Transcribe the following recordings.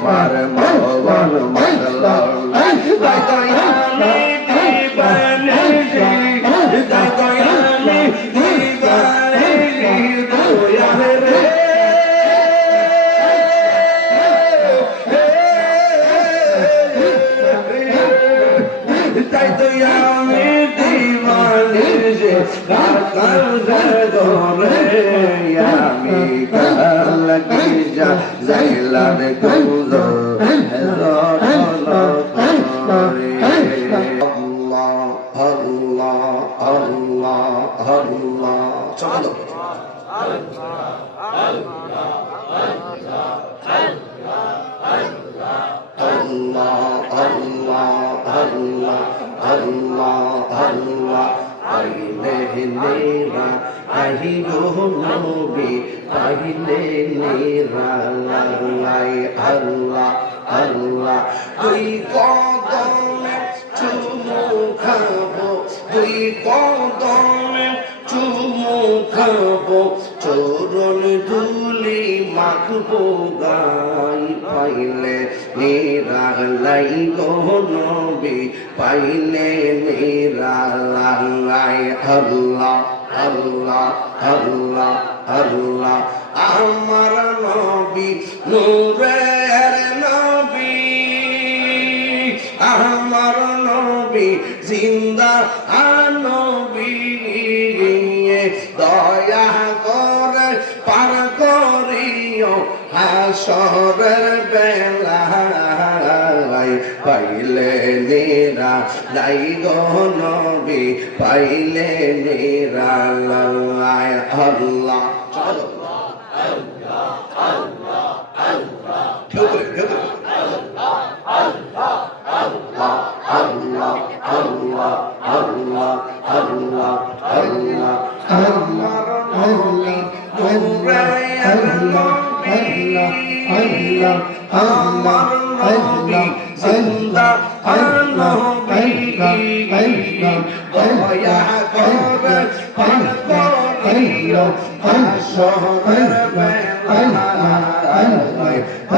তোমার মহবন মহলাম Take the young ইমানের যে কাতার ধরে আমি কালকে যা যাইলার কুজ Allah, Allah, Allah. Allah, Allah. আইলে নেরা আহিলো নবী আইলে নেরা লাই আল্লাহ আল্লাহ দুই কদমে চুমু খাব দুই কদমে চুমু খাব চরণ ধুলি মাখবো পাইলে নিরালাই নবী পাইলে নিরালাই আল্লাহ আল্লাহ আল্লাহ আল্লাহ। আমার নবী, নূরের নবী, আমার নবী, জিন্দা নবী। দয়া করে পার করিও হাসরের বেলায় পাইলে নেরা লাই গো নবী পাইলে নেরা লাই আল্লাহ চলো Allah, Allah, Allah, Allah, Allah, زندہ ہم بھی گویا کر پھل کو لیو ہم سو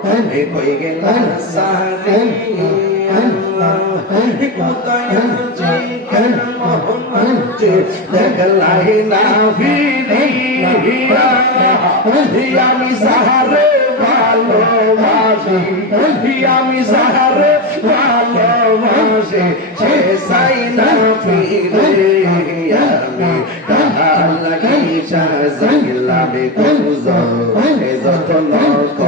কোথায় কই গেলেন সাহারে কোথায় চিকেন মোহন দেখলাই না ফিরি আমি সাহারে ভালোবাসি সে সাই না ফিরে আমি তাহার যত নকো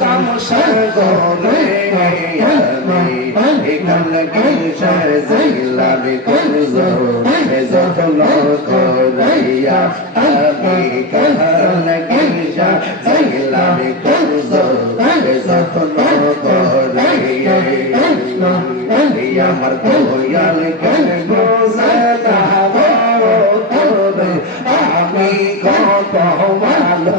কাম সরগরে একদম লাগি শরজিলা বিকুজো বেজত লোক রাইয়া আমি কাম লাগি শরজিলা বিকুজো বেজত লোক রাইয়া রাইয়া মরতো ইয়াল কেন গোসাতা আমি কত ভালো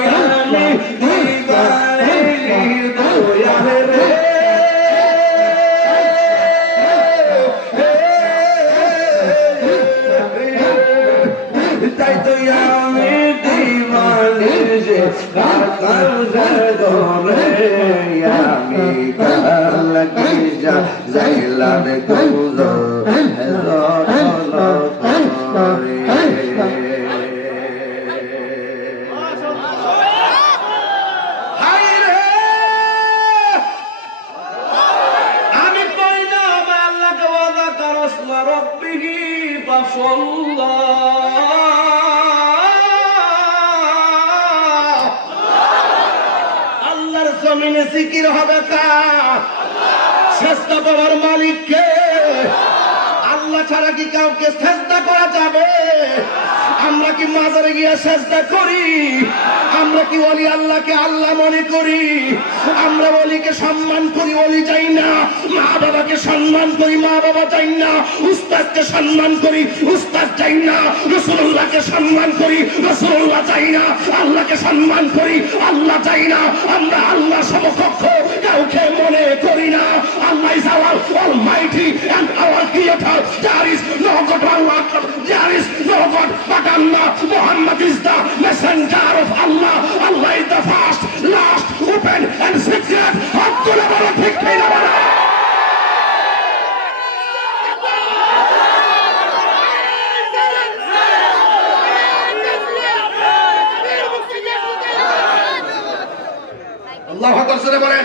জাইলার কুলো হেলো করে জমিনে জিকির হবে কা? চেষ্টা করার মালিককে আল্লাহ ছাড়া কি কাউকে চেষ্টা করা যাবে? আমরা কি মাজারে গিয়ে চেষ্টা করি? আমরা কি বলি আল্লাহকে আল্লাহ মনে করি? আমরা বলিকে সম্মান করি বলি চাই না। মা বাবাকে সম্মান করি, মা বাবা চাই না। উস্তাদকে সম্মান করি, উস্তাদ চাই না। রসুল্লাহকে সম্মান করি রসুল্লাহ চাই না। আল্লাহকে সম্মান করি, আল্লাহ চাই না। আমরা আল্লাহ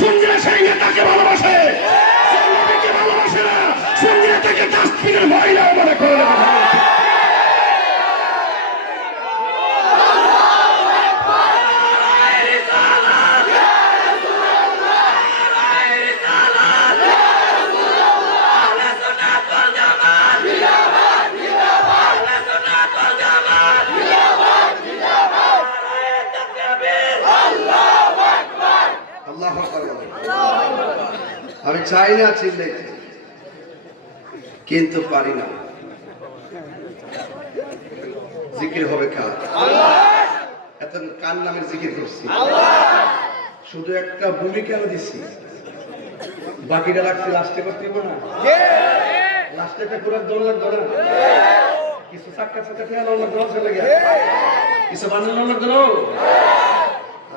সন্নিরা সেই নেতাকে ভালোবাসে। ভালোবাসে না। সন্নিরা তাকে ডাস্টবিনের মহিলাও মনে করে আল্লাহ আমি চাই না চিল্লাইতে কিন্তু পারি না। জিকির হবে কার? এত কার নামের জিকির করছি? শুধু একটা ভূমিকা আমি দিছি? বাকিটা লাগছে লাস্টে করতে না? লাস্টে একটা পুরো দৌড় লাগবে না? কিছু চাক্কা চাক্কা খেয়াল লাগবে চলে গেছে কিছু বানানো লাগবে না?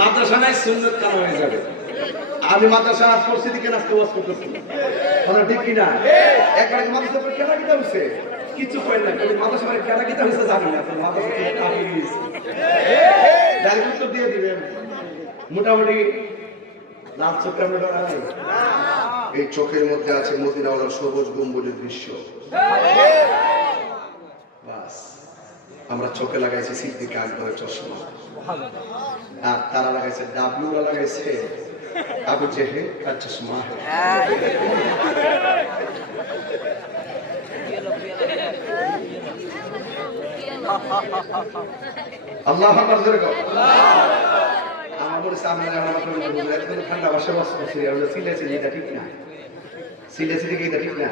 মাদ্রাসা নাই সুন্নত হয়ে যাবে। আমি মাদ্রাসা আজ দিকে নাচতে বাস করতেছি। কথা ঠিক একবার মাদ্রাসা পরে কেনা কিতা হয়েছে। কিছু না কিন্তু মাদ্রাসা পরে কেনা কিতা হয়েছে জানি না মাদ্রাসা উত্তর দিয়ে দিবেন। মোটামুটি চোখটা আমরা এই চোখের মধ্যে আছে মদিনাওয়ালার সবুজ গম্বুজের দৃশ্য। বাস, আমরা চোখে লাগাইছি সিদ্দিক আকবরের চশমা। আর তারা লাগাইছে ডাবলুরা লাগাইছে আবু জেহে তার চশমা। আল্লাহ ঠান্ডা বাস আর এটা ঠিক না। সিলে সিলে এটা ঠিক না।